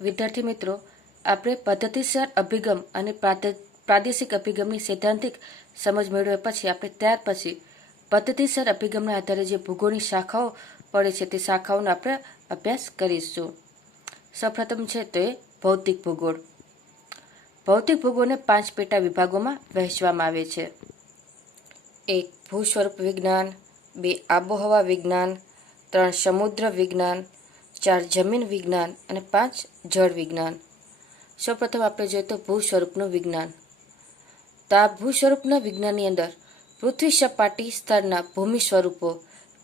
વિદ્યાર્થી મિત્રો, આપણે પદ્ધતિસર અભિગમ અને પ્રાદેશિક અભિગમની સૈદ્ધાંતિક સમજ મેળવ્યા પછી આપણે ત્યાર પછી પદ્ધતિસર અભિગમના આધારે જે ભૂગોળની શાખાઓ પડે છે તે શાખાઓનો આપણે અભ્યાસ કરીશું. સૌપ્રથમ છે તે ભૌતિક ભૂગોળ. ભૌતિક ભૂગોળને 5 પેટા વિભાગોમાં વહેંચવામાં આવે છે. 1. ભૂસ્વરૂપ વિજ્ઞાન. 2. આબોહવા વિજ્ઞાન. 3. સમુદ્ર વિજ્ઞાન. 4. જમીન વિજ્ઞાન અને 5. જળ વિજ્ઞાન. સૌપ્રથમ આપણે જોઈએ તો ભૂ સ્વરૂપનું વિજ્ઞાન. તો આ ભૂ સ્વરૂપના વિજ્ઞાનની અંદર પૃથ્વી સપાટી સ્તરના ભૂમિ સ્વરૂપો,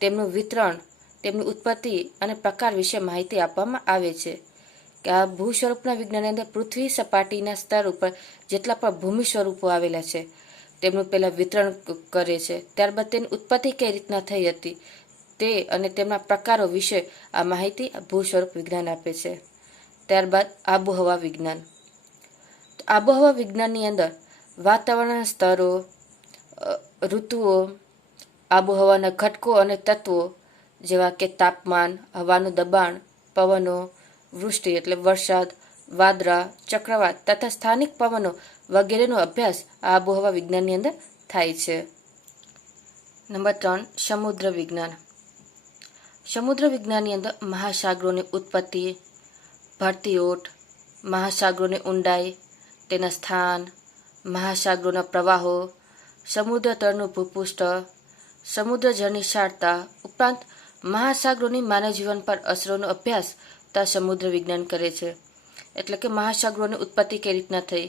તેમનું વિતરણ, તેમની ઉત્પત્તિ અને પ્રકાર વિશે માહિતી આપવામાં આવે છે. કે આ ભૂ સ્વરૂપના વિજ્ઞાનની અંદર પૃથ્વી સપાટીના સ્તર ઉપર જેટલા પણ ભૂમિ સ્વરૂપો આવેલા છે તેમનું પહેલાં વિતરણ કરે છે. ત્યારબાદ તેની ઉત્પત્તિ કઈ રીતના થઈ હતી તે અને તેમના પ્રકારો વિશે આ માહિતી ભૂ સ્વરૂપ વિજ્ઞાન આપે છે. ત્યારબાદ આબોહવા વિજ્ઞાન. આબોહવા વિજ્ઞાનની અંદર વાતાવરણના સ્તરો, ઋતુઓ, આબોહવાના ઘટકો અને તત્વો જેવા કે તાપમાન, હવાનું દબાણ, પવનો, વૃષ્ટિ એટલે વરસાદ, વાદળા, ચક્રવાત તથા સ્થાનિક પવનો વગેરેનો અભ્યાસ આ આબોહવા વિજ્ઞાનની અંદર થાય છે. નંબર 3. સમુદ્ર વિજ્ઞાન. સમુદ્ર વિજ્ઞાનની અંદર મહાસાગરોની ઉત્પત્તિ, ભરતી ઓટ, મહાસાગરોની ઊંડાઈ, તેના સ્થાન, મહાસાગરોના પ્રવાહો, સમુદ્ર તળનું ભૂપૃષ્ઠ, સમુદ્ર જળની ક્ષારતા ઉપરાંત મહાસાગરોની માનવ જીવન પર અસરોનો અભ્યાસ તો સમુદ્ર વિજ્ઞાન કરે છે. એટલે કે મહાસાગરોની ઉત્પત્તિ કઈ રીતના થઈ,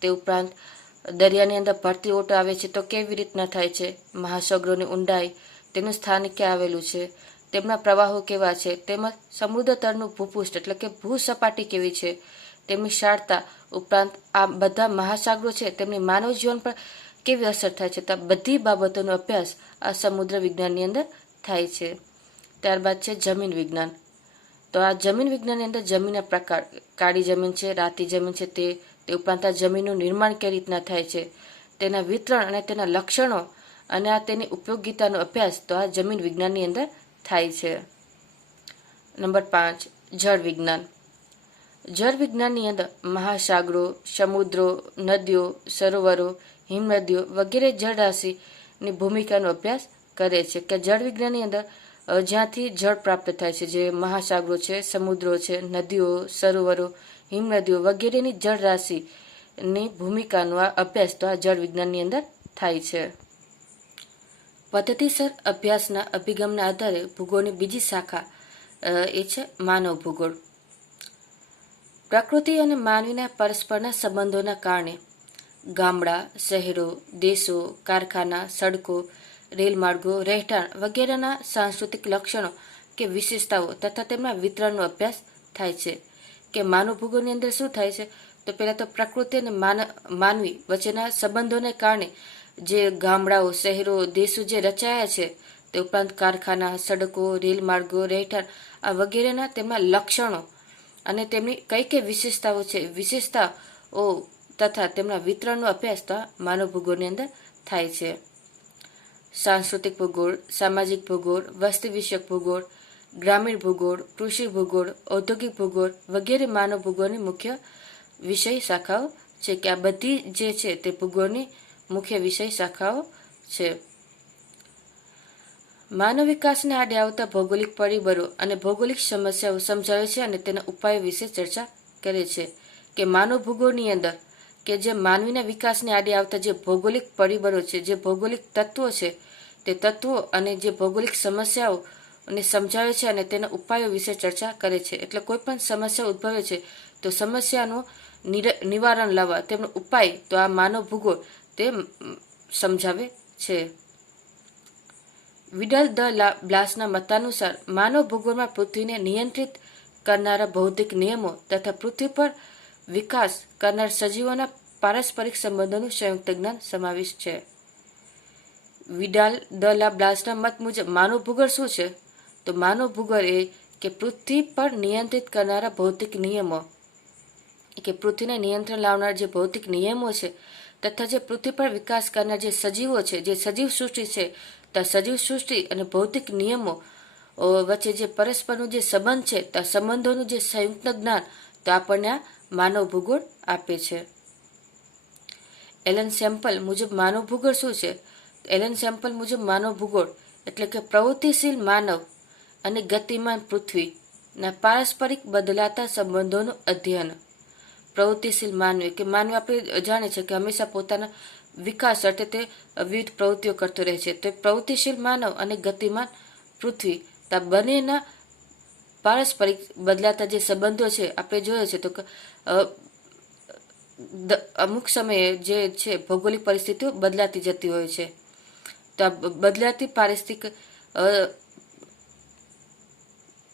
તે ઉપરાંત દરિયાની અંદર ભરતી ઓટ આવે છે તો કેવી રીતના થાય છે, મહાસાગરોની ઊંડાઈ, તેનું સ્થાન ક્યાં આવેલું છે, તેમના પ્રવાહો કેવા છે, તેમજ સમુદ્ર તળનું ભૂપૃષ્ઠ એટલે કે ભૂસપાટી કેવી છે, તેમની ક્ષારતા ઉપરાંત આ બધા મહાસાગરો છે તેમની માનવ જીવન પર કેવી અસર થાય છે, તો બધી બાબતોનો અભ્યાસ આ સમુદ્ર વિજ્ઞાનની અંદર થાય છે. ત્યારબાદ છે જમીન વિજ્ઞાન. તો આ જમીન વિજ્ઞાનની અંદર જમીનના પ્રકાર, કાળી જમીન છે, રાતી જમીન છે, તે ઉપરાંત આ જમીનનું નિર્માણ કઈ રીતના થાય છે, તેના વિતરણ અને તેના લક્ષણો અને આ તેની ઉપયોગિતાનો અભ્યાસ તો આ જમીન વિજ્ઞાનની અંદર થાય છે. નંબર 5. જળ વિજ્ઞાન. જળ વિજ્ઞાનની અંદર મહાસાગરો, સમુદ્રો, નદીઓ, સરોવરો, હિમનદીઓ વગેરે જળરાશિની ભૂમિકાનો અભ્યાસ કરે છે. કે જળ વિજ્ઞાનની અંદર જ્યાંથી જળ પ્રાપ્ત થાય છે, જે મહાસાગરો છે, સમુદ્રો છે, નદીઓ, સરોવરો, હિમનદીઓ વગેરેની જળરાશિની ભૂમિકાનો આ અભ્યાસ તો આ જળ વિજ્ઞાનની અંદર થાય છે. પદ્ધતિસર અભ્યાસના અભિગમના આધારે ભૂગોળની બીજી શાખા એ છે માનવ ભૂગોળ. પ્રકૃતિ અને માનવીના પરસ્પરના સંબંધોના કારણે ગામડા, શહેરો, દેશો, કારખાના, સડકો, રેલમાર્ગો, રહેઠાણ વગેરેના સાંસ્કૃતિક લક્ષણો કે વિશેષતાઓ તથા તેમના વિતરણનો અભ્યાસ થાય છે. કે માનવ ભૂગોળની અંદર શું થાય છે, તો પહેલાં તો પ્રકૃતિ અને માનવી વચ્ચેના સંબંધોને કારણે જે ગામડાઓ, શહેરો, દેશો જે રચાયા છે, તે ઉપરાંત કારખાના, સડકો, રેલમાર્ગો, રહેઠાણ આ વગેરેના તેમના લક્ષણો અને તેમની કઈ કઈ વિશેષતાઓ છે, વિશેષતાઓ તથા તેમના વિતરણનો અભ્યાસ તો માનવ ભૂગોળની અંદર થાય છે. સાંસ્કૃતિક ભૂગોળ, સામાજિક ભૂગોળ, વસ્તી વિષયક ભૂગોળ, ગ્રામીણ ભૂગોળ, કૃષિ ભૂગોળ, ઔદ્યોગિક ભૂગોળ વગેરે માનવ ભૂગોળની મુખ્ય વિષય શાખાઓ છે. કે આ બધી જે છે તે ભૂગોળની મુખ્ય વિષય શાખાઓ છે. માનવ વિકાસને આડે આવતા ભૌગોલિક પરિબળો અને ભૌગોલિક સમસ્યાઓ સમજાવે છે અને તેના ઉપાયો વિશે ચર્ચા કરે છે. કે માનવ ભૂગોળની અંદર કે જે માનવીના વિકાસને આડે આવતા જે ભૌગોલિક પરિબળો છે, જે ભૌગોલિક તત્વો છે, તે તત્વો અને જે ભૌગોલિક સમસ્યાઓને સમજાવે છે અને તેના ઉપાયો વિશે ચર્ચા કરે છે. એટલે કોઈ પણ સમસ્યા ઉદ્ભવે છે તો સમસ્યાનું નિવારણ લાવવા તેમનો ઉપાય તો આ માનવ ભૂગોળ તે સમજાવે છે. વિડલ ધ બ્લાસના મતાનુસાર માનવ ભૂગોળમાં પૃથ્વીને નિયંત્રિત કરનારા ભૌતિક નિયમો તથા પૃથ્વી પર વિકાસ કરનાર સજીવોના પારસ્પરિક સંબંધોનું સંયુક્ત જ્ઞાન સમાવિષ્ટ છે. વિડાલ ધ લા બ્લાસના મત મુજબ માનવ ભૂગોળ શું છે, તો માનવ ભૂગોળ એ કે પૃથ્વી પર નિયંત્રિત કરનારા ભૌતિક નિયમો, કે પૃથ્વીને નિયંત્રણ લાવનાર જે ભૌતિક નિયમો છે તથા જે પૃથ્વી પર વિકાસ કરનાર જે સજીવો છે, જે સજીવ સૃષ્ટિ છે, તો સજીવ સૃષ્ટિ અને ભૌતિક નિયમો વચ્ચે જે પરસ્પરનો જે સંબંધ છે, તો સંબંધોનું જે સંયુક્ત જ્ઞાન તો આપણને આ માનવ ભૂગોળ આપે છે. એલન સેમ્પલ મુજબ માનવ ભૂગોળ શું છે? એલન સેમ્પલ મુજબ માનવ ભૂગોળ એટલે કે પ્રવૃત્તિશીલ માનવ અને ગતિમાન પૃથ્વીના પારસ્પરિક બદલાતા સંબંધોનું અધ્યયન. પ્રવૃત્તિશીલ માનવી કે માનવી આપણે જાણીએ છીએ કે હંમેશા પોતાના વિકાસ અર્થે તે વિવિધ પ્રવૃત્તિઓ કરતો રહે છે. તો પ્રવૃત્તિશીલ માનવ અને ગતિમાન પૃથ્વી આ બંનેના પારસ્પરિક બદલાતા જે સંબંધો છે આપણે જોયો છે. તો અમુક સમયે જે છે ભૌગોલિક પરિસ્થિતિઓ બદલાતી જતી હોય છે. તો આ બદલાતી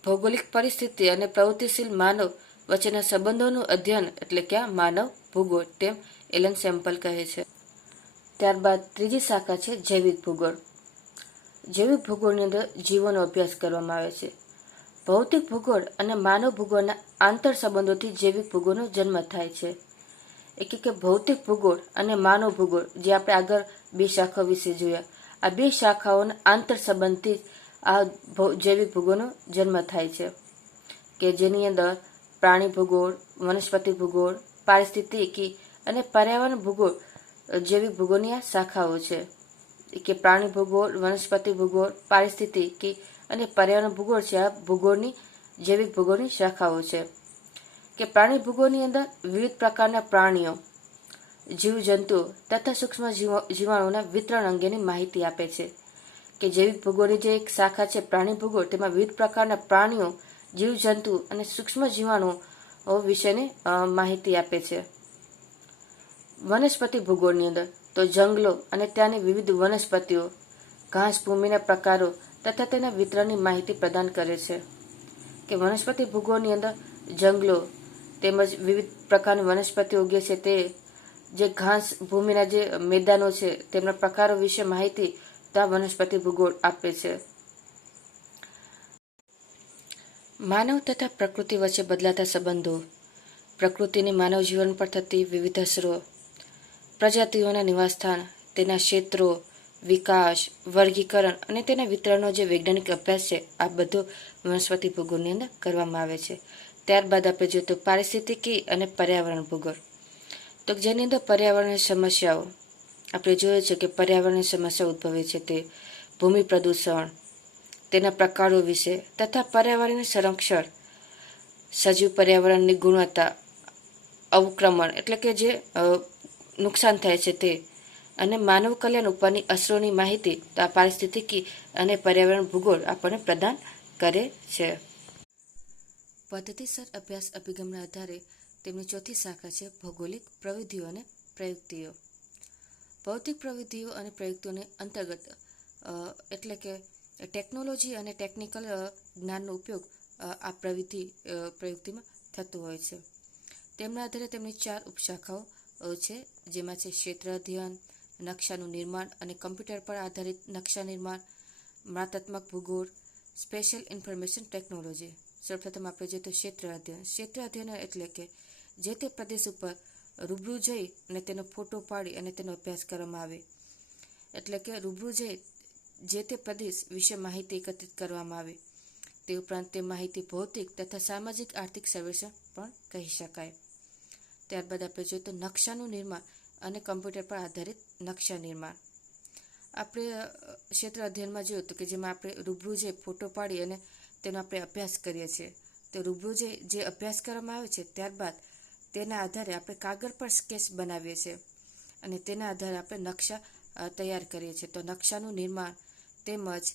ભૌગોલિક પરિસ્થિતિ અને પ્રવૃત્તિશીલ માનવ વચ્ચેના સંબંધોનું અધ્યયન એટલે કે આ માનવ ભૂગોળ, તેમ એલન સેમ્પલ કહે છે. ત્યારબાદ ત્રીજી શાખા છે જૈવિક ભૂગોળ. જૈવિક ભૂગોળની અંદર જીવોનો અભ્યાસ કરવામાં આવે છે. ભૌતિક ભૂગોળ અને માનવ ભૂગોળના આંતર સંબંધોથી જૈવિક ભૂગોળનો જન્મ થાય છે. કે ભૌતિક ભૂગોળ અને માનવ ભૂગોળ જે આપણે આગળ બે શાખાઓ વિશે જોયા, આ બે શાખાઓના આંતર સંબંધથી આ જૈવિક ભૂગોળનો જન્મ થાય છે. કે જેની અંદર પ્રાણી ભૂગોળ, વનસ્પતિ ભૂગોળ, પારિસ્થિતિકી અને પર્યાવરણ ભૂગોળ જૈવિક ભૂગોળની આ શાખાઓ છે. કે પ્રાણી ભૂગોળ, વનસ્પતિ ભૂગોળ, પારિસ્થિતિકી અને પર્યાવરણ ભૂગોળ છે આ ભૂગોળની જૈવિક ભૂગોળની શાખાઓ છે. કે પ્રાણી ભૂગોળની અંદર વિવિધ પ્રકારના પ્રાણીઓ, જીવજંતુઓ તથા સૂક્ષ્મ જીવાણુઓના વિતરણ અંગેની માહિતી આપે છે. કે જૈવિક ભૂગોળની જે એક શાખા છે પ્રાણી ભૂગોળ, તેમાં વિવિધ પ્રકારના પ્રાણીઓ, જીવજંતુ અને સૂક્ષ્મ જીવાણુઓ વિશેની માહિતી આપે છે. વનસ્પતિ ભૂગોળની અંદર તો જંગલો અને ત્યાંની વિવિધ વનસ્પતિઓ, ઘાસ ભૂમિના પ્રકારો તથા તેના વિતરણની માહિતી પ્રદાન કરે છે. કે વનસ્પતિ ભૂગોળની અંદર જંગલો તેમજ વિવિધ પ્રકારની વનસ્પતિઓ ઉગે છે, તે જે ઘાસ ભૂમિના જે મેદાનો છે તેમના પ્રકારો વિશે માહિતી તો આ વનસ્પતિ ભૂગોળ આપે છે. માનવ તથા પ્રકૃતિ વચ્ચે બદલાતા સંબંધો, પ્રકૃતિની માનવ જીવન પર થતી વિવિધ અસરો, પ્રજાતિઓના નિવાસસ્થાન, તેના ક્ષેત્રો, વિકાસ, વર્ગીકરણ અને તેના વિતરણનો જે વૈજ્ઞાનિક અભ્યાસ છે આ બધો વનસ્પતિ ભૂગોળની અંદર કરવામાં આવે છે. ત્યારબાદ આપણે જોઈએ તો પારિસ્થિતિકી અને પર્યાવરણ ભૂગોળ. તો જેની અંદર પર્યાવરણની સમસ્યાઓ આપણે જોઈએ છે કે પર્યાવરણની સમસ્યા ઉદ્ભવે છે, તે ભૂમિ પ્રદૂષણ, તેના પ્રકારો વિશે તથા પર્યાવરણનું સંરક્ષણ, સજીવ પર્યાવરણની ગુણવત્તા, અવક્રમણ એટલે કે જે નુકસાન થાય છે તે, અને માનવ કલ્યાણ ઉપરની અસરોની માહિતી તો આ પારિસ્થિતિકી અને પર્યાવરણ ભૂગોળ આપણને પ્રદાન કરે છે. પદ્ધતિસર અભ્યાસ અભિગમના આધારે તેમની ચોથી શાખા છે ભૌગોલિક પ્રવિધિઓ અને પ્રયુક્તિઓ. ભૌતિક પ્રવિધિઓ અને પ્રયુક્તિઓને અંતર્ગત એટલે કે ટેકનોલોજી અને ટેકનિકલ જ્ઞાનનો ઉપયોગ આ પ્રયુક્તિમાં થતો હોય છે. તેમના આધારે તેમની 4 ઉપશાખાઓ છે, જેમાં છે ક્ષેત્ર અધ્યયન, નકશાનું નિર્માણ અને કમ્પ્યુટર પર આધારિત નકશા નિર્માણ, માત્રાત્મક ભૂગોળ, સ્પેશિયલ ઇન્ફોર્મેશન ટેકનોલોજી. સૌપ્રથમ આપણે જોઈએ તો ક્ષેત્ર અધ્યયન. ક્ષેત્ર અધ્યયન એટલે કે જે તે પ્રદેશ ઉપર રૂબરૂ જઈ અને તેનો ફોટો પાડી અને તેનો અભ્યાસ કરવામાં આવે. એટલે કે રૂબરૂ જઈ જે તે પ્રદેશ વિશે માહિતી એકત્રિત કરવામાં આવે. તે ઉપરાંત તે માહિતી ભૌતિક તથા સામાજિક આર્થિક સર્વેક્ષણ પણ કહી શકાય. ત્યારબાદ આપણે જોઈએ તો નકશાનું નિર્માણ અને કમ્પ્યુટર પર આધારિત નકશા નિર્માણ. આપણે ક્ષેત્ર અધ્યયનમાં જોયું તો કે જેમાં આપણે રૂબરૂ જે ફોટો પાડી અને તેનો આપણે અભ્યાસ કરીએ છીએ. તો રૂબરૂ જે અભ્યાસ કરવામાં આવે છે ત્યારબાદ તેના આધારે આપણે કાગળ પર સ્કેચ બનાવીએ છીએ અને તેના આધારે આપણે નકશા તૈયાર કરીએ છીએ. તો નકશાનું નિર્માણ તેમજ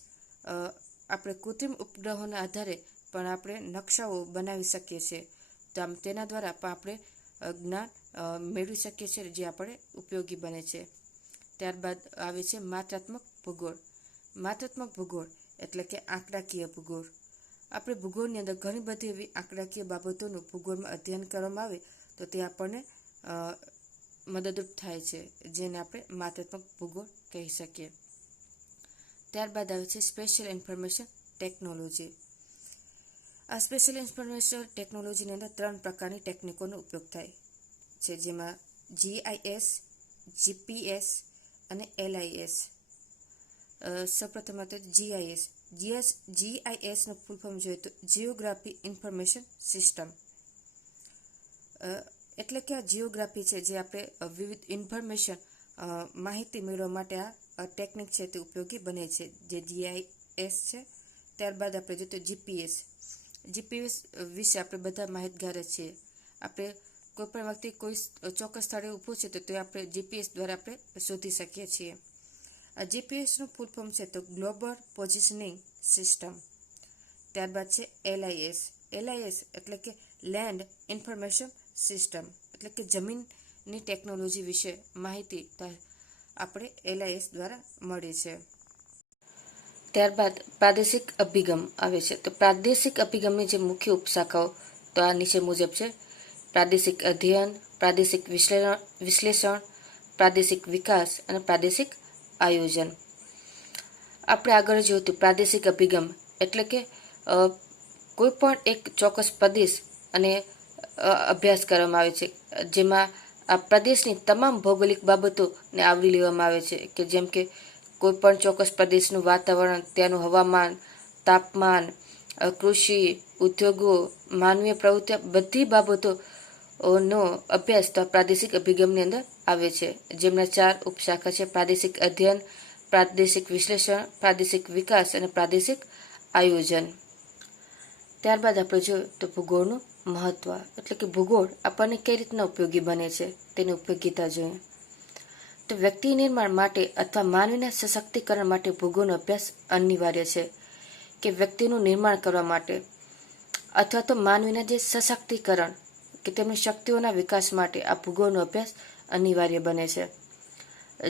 આપણે કૃત્રિમ ઉપગ્રહોના આધારે પણ આપણે નકશાઓ બનાવી શકીએ છીએ. તો તેના દ્વારા પણ આપણે જ્ઞાન મેળવી શકીએ છીએ, જે આપણે ઉપયોગી બને છે. ત્યારબાદ આવે છે માત્રાત્મક ભૂગોળ. માત્રાત્મક ભૂગોળ એટલે કે આંકડાકીય ભૂગોળ. આપણે ભૂગોળની અંદર ઘણી બધી એવી આંકડાકીય બાબતોનું ભૂગોળમાં અધ્યયન કરવામાં આવે તો તે આપણને મદદરૂપ થાય છે, જેને આપણે માત્રાત્મક ભૂગોળ કહી શકીએ. ત્યારબાદ આવે છે સ્પેશિયલ ઇન્ફોર્મેશન ટેકનોલોજી. આ સ્પેશિયલ ઇન્ફોર્મેશન ટેકનોલોજીની અંદર 3 પ્રકારની ટેકનિકોનો ઉપયોગ થાય છે, જેમાં GIS, GPS અને LIS. સૌપ્રથમ તો GIS નું ફૂલ ફોર્મ જોઈએ તો જિયોગ્રાફી ઇન્ફોર્મેશન સિસ્ટમ. એટલે કે આ જિયોગ્રાફી છે જે આપણે વિવિધ ઇન્ફોર્મેશન માહિતી મેળવવા માટે આ ટેકનિક છે તે ઉપયોગી બને છે, જે GIS છે. ત્યારબાદ આપણે જોઈએ તો જીપીએસ વિશે આપણે બધા માહિતગાર જ છીએ. આપણે કોઈ પણ વ્યક્તિ કોઈ ચોક્કસ સ્થળે ઊભું છે તો તે આપણે જીપીએસ દ્વારા આપણે શોધી શકીએ છીએ. આ જીપીએસનું ફૂલ ફોર્મ છે તો ગ્લોબલ પોઝિશનિંગ સિસ્ટમ. ત્યારબાદ છે LIS એટલે કે લેન્ડ ઇન્ફોર્મેશન સિસ્ટમ, એટલે કે જમીનની ટેકનોલોજી વિશે માહિતી આપણે LIS દ્વારા મળે છે. ત્યારબાદ પ્રાદેશિક અભિગમ આવે છે. તો પ્રાદેશિક અભિગમની જે મુખ્ય ઉપશાખાઓ તો આ નીચે મુજબ છે: પ્રાદેશિક અધ્યયન, પ્રાદેશિક વિશ્લેષણ, પ્રાદેશિક વિકાસ અને પ્રાદેશિક આયોજન. આપણે આગળ જોયું હતું પ્રાદેશિક અભિગમ એટલે કે કોઈ પણ એક ચોક્કસ પ્રદેશ અને અભ્યાસ કરવામાં આવે છે, જેમાં આ પ્રદેશની તમામ ભૌગોલિક બાબતોને આવરી લેવામાં આવે છે, કે જેમ કે કોઈ પણ ચોક્કસ પ્રદેશનું વાતાવરણ, ત્યાંનું હવામાન, તાપમાન, કૃષિ, ઉદ્યોગો, માનવીય પ્રવૃત્તિઓ, બધી બાબતોનો અભ્યાસ તો પ્રાદેશિક અભિગમની અંદર આવે છે, જેમના 4 ઉપશાખા છે: પ્રાદેશિક અધ્યયન, પ્રાદેશિક વિશ્લેષણ, પ્રાદેશિક વિકાસ અને પ્રાદેશિક આયોજન. ત્યારબાદ આપણે જોઈએ તો ભૂગોળનું મહત્વ, એટલે કે ભૂગોળ આપણને કઈ રીતના ઉપયોગી બને છે તેની ઉપયોગિતા જોઈએ. તો વ્યક્તિ નિર્માણ માટે અથવા માનવીના સશક્તિકરણ માટે ભૂગોળનો અભ્યાસ અનિવાર્ય છે, કે વ્યક્તિનું નિર્માણ કરવા માટે અથવા તો માનવીના જે સશક્તિકરણ કે તેમની શક્તિઓના વિકાસ માટે આ ભૂગોળનો અભ્યાસ અનિવાર્ય બને છે,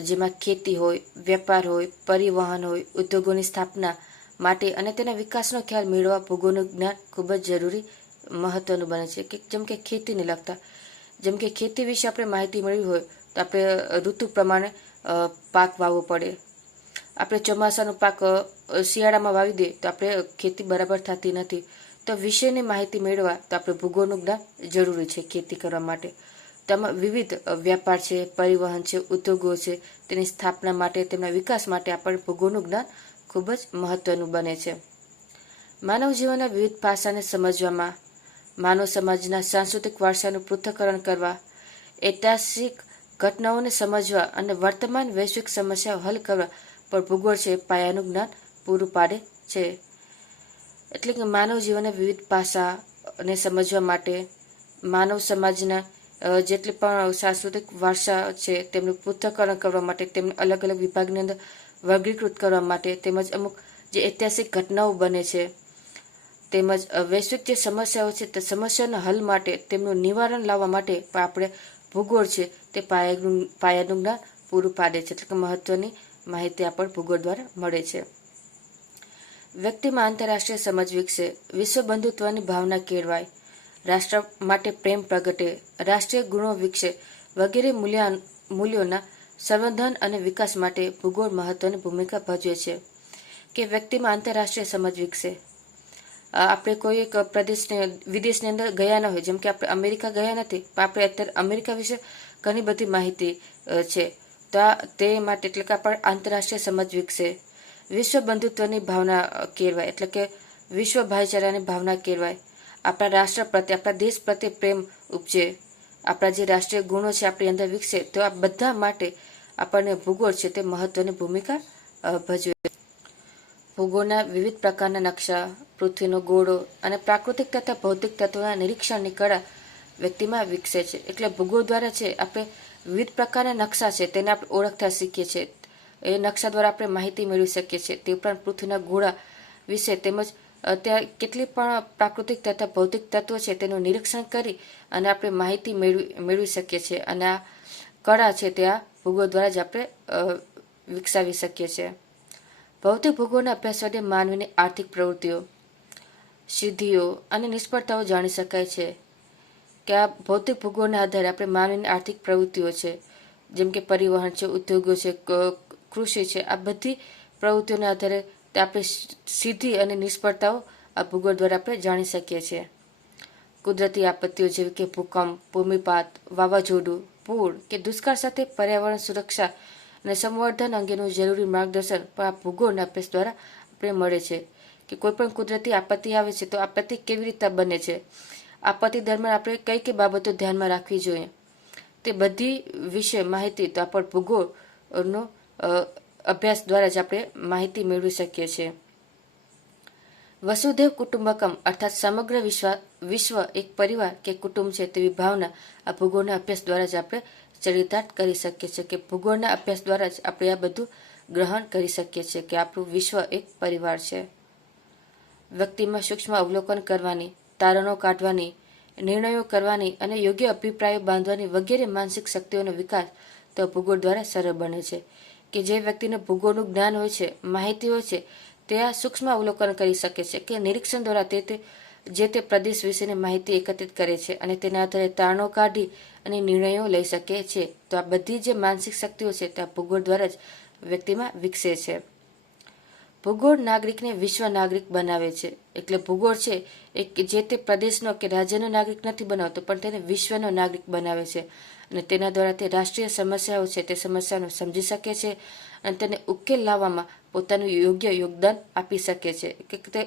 જેમાં ખેતી હોય, વેપાર હોય, પરિવહન હોય, ઉદ્યોગોની સ્થાપના માટે અને તેના વિકાસનો ખ્યાલ મેળવવા ભૂગોળનું જ્ઞાન ખૂબ જ જરૂરી મહત્વનું બને છે. કે જેમ કે ખેતીને લગતા, જેમ કે ખેતી વિશે આપણે માહિતી મેળવી હોય તો આપણે ઋતુ પ્રમાણે પાક વાવવો પડે. આપણે ચોમાસાનો પાક શિયાળામાં વાવી દઈએ તો આપણે ખેતી બરાબર થતી નથી. તો વિષયની માહિતી મેળવવા તો આપણે ભૂગોળનું જ્ઞાન જરૂરી છે ખેતી કરવા માટે. તેમાં વિવિધ વ્યાપાર છે, પરિવહન છે, ઉદ્યોગો છે, તેની સ્થાપના માટે, તેમના વિકાસ માટે આપણને ભૂગોળનું જ્ઞાન ખૂબ જ મહત્વનું બને છે. માનવ જીવનના વિવિધ પાસાને સમજવામાં, માનવ સમાજના સાંસ્કૃતિક વારસાનું પૃથ્થકરણ કરવા, ઐતિહાસિક ઘટનાઓને સમજવા અને વર્તમાન વૈશ્વિક સમસ્યાઓ હલ કરવા પર ભૂગોળ છે પાયાનું જ્ઞાન પૂરું પાડે છે. એટલે કે માનવ જીવનના વિવિધ પાસાને સમજવા માટે, માનવ સમાજના જેટલી પણ સાંસ્કૃતિક વારસા છે તેમનું પૃથ્થકરણ કરવા માટે, તેમને અલગ અલગ વિભાગની અંદર વર્ગીકૃત કરવા માટે, તેમજ અમુક જે ઐતિહાસિક ઘટનાઓ બને છે, તેમજ વૈશ્વિક જે સમસ્યાઓ છે તે સમસ્યાના હલ માટે, તેમનું નિવારણ લાવવા માટે પણ આપણે ભૂગોળ છે તે પાયાનું જ્ઞાન પૂરું પાડે છે. એટલે કે મહત્વની માહિતી આપણને ભૂગોળ દ્વારા મળે છે. વ્યક્તિમાં આંતરરાષ્ટ્રીય સમજ વિકસે, વિશ્વ બંધુત્વની ભાવના કેળવાય, રાષ્ટ્ર માટે પ્રેમ પ્રગટે, રાષ્ટ્રીય ગુણો વિકસે વગેરે મૂલ્યોના સંવર્ધન અને વિકાસ માટે ભૂગોળ મહત્વની ભૂમિકા ભજવે છે. કે વ્યક્તિમાં આંતરરાષ્ટ્રીય સમજ વિકસે, આપણે કોઈ એક પ્રદેશને વિદેશની અંદર ગયા ન હોય, જેમ કે આપણે અમેરિકા ગયા નથી પણ આપણે અત્યારે અમેરિકા વિશે ઘણી બધી માહિતી છે, તો તે માટે એટલે કે આપણે આંતરરાષ્ટ્રીય સમજ વિકસે, વિશ્વ બંધુત્વની ભાવના કેળવાય, એટલે કે વિશ્વ ભાઈચારાની ભાવના કેળવાય, આપણા રાષ્ટ્ર પ્રત્યે, આપણા દેશ પ્રત્યે પ્રેમ ઉપજે, આપણા જે રાષ્ટ્રીય ગુણો છે આપણી અંદર વિકસે, તો આ બધા માટે આપણને ભૂગોળ છે તે મહત્વની ભૂમિકા ભજવે. ભૂગોળના વિવિધ પ્રકારના નકશા, પૃથ્વીનો ગોળો અને પ્રાકૃતિક તથા ભૌતિક તત્વોના નિરીક્ષણની કળા વ્યક્તિમાં વિકસે છે. એટલે ભૂગોળ દ્વારા છે આપણે વિવિધ પ્રકારના નકશા છે તેને આપણે ઓળખતા શીખીએ છીએ. એ નકશા દ્વારા આપણે માહિતી મેળવી શકીએ છીએ. તે ઉપરાંત પૃથ્વીના ગોળા વિશે તેમજ ત્યાં કેટલી પણ પ્રાકૃતિક તથા ભૌતિક તત્વો છે તેનું નિરીક્ષણ કરી અને આપણે માહિતી મેળવી શકીએ છીએ. અને આ કળા છે તે આ ભૂગોળ દ્વારા જ આપણે વિકસાવી શકીએ છીએ. ભૌતિક ભૂગોળના અભ્યાસ વડે માનવીની આર્થિક પ્રવૃત્તિઓ, સિદ્ધિઓ અને નિષ્ફળતાઓ જાણી શકાય છે. કે આ ભૌતિક ભૂગોળના આધારે આપણે માનવીની આર્થિક પ્રવૃત્તિઓ છે, જેમ કે પરિવહન છે, ઉદ્યોગો છે, કૃષિ છે, આ બધી પ્રવૃત્તિઓના આધારે આપણે સિદ્ધિ અને નિષ્ફળતાઓ આ ભૂગોળ દ્વારા આપણે જાણી શકીએ છીએ. કુદરતી આપત્તિઓ જેવી કે ભૂકંપ, ભૂમિપાત, વાવાઝોડું, પૂર કે દુષ્કાળ સાથે પર્યાવરણ સુરક્ષા અને સંવર્ધન અંગેનું જરૂરી માર્ગદર્શન પણ આ ભૂગોળના અભ્યાસ દ્વારા આપણે મળે છે. કે કોઈ પણ કુદરતી આપત્તિ આવે છે તો આપત્તિ કેવી રીતે બને છે, આપત્તિ દરમિયાન આપણે કઈ કઈ બાબતો ધ્યાનમાં રાખવી જોઈએ તે બધી વિશે માહિતી તો આપણે ભૂગોળનો અભ્યાસ દ્વારા જ આપણે માહિતી મેળવી શકીએ છીએ. વસુધૈવ કુટુંબકમ અર્થાત સમગ્ર વિશ્વ એક પરિવાર કે કુટુંબ છે તેવી ભાવના આ ભૂગોળના અભ્યાસ દ્વારા જ આપણે ચરિતાર્થ કરી શકીએ છીએ કે ભૂગોળના અભ્યાસ દ્વારા જ આપણે આ બધું ગ્રહણ કરી શકીએ છીએ કે આપણું વિશ્વ એક પરિવાર છે. વ્યક્તિમાં સૂક્ષ્મ અવલોકન કરવાની, તારણો કાઢવાની, નિર્ણયો કરવાની અને યોગ્ય અભિપ્રાયો બાંધવાની વગેરે માનસિક શક્તિઓનો વિકાસ તો ભૂગોળ દ્વારા સરળ બને છે કે જે વ્યક્તિને ભૂગોળનું જ્ઞાન હોય છે, માહિતી હોય છે, તે આ સૂક્ષ્મ અવલોકન કરી શકે છે કે નિરીક્ષણ દ્વારા તે પ્રદેશ વિશેની માહિતી એકત્રિત કરે છે અને તેના આધારે તારણો કાઢી અને નિર્ણયો લઈ શકે છે. તો આ બધી જે માનસિક શક્તિઓ છે તે ભૂગોળ દ્વારા જ વ્યક્તિમાં વિકસે છે. ભૂગોળ નાગરિકને વિશ્વ નાગરિક બનાવે છે. એટલે ભૂગોળ છે જે તે પ્રદેશનો કે રાજ્યનો નાગરિક નથી બનાવતો પણ તેને વિશ્વનો નાગરિક બનાવે છે અને તેના દ્વારા તે રાષ્ટ્રીય સમસ્યાઓ છે તે સમસ્યાનો સમજી શકે છે અને તેને ઉકેલ લાવવામાં પોતાનું યોગ્ય યોગદાન આપી શકે છે કે તે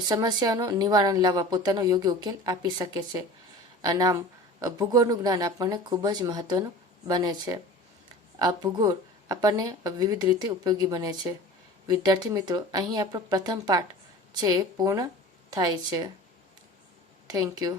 સમસ્યાઓનું નિવારણ લાવવા પોતાનો યોગ્ય ઉકેલ આપી શકે છે. અને આમ ભૂગોળનું જ્ઞાન આપણને ખૂબ જ મહત્વનું બને છે. આ ભૂગોળ આપણને વિવિધ રીતે ઉપયોગી બને છે. વિદ્યાર્થી મિત્રો, અહીં આપણો પ્રથમ પાઠ છે એ પૂર્ણ થાય છે. Thank you.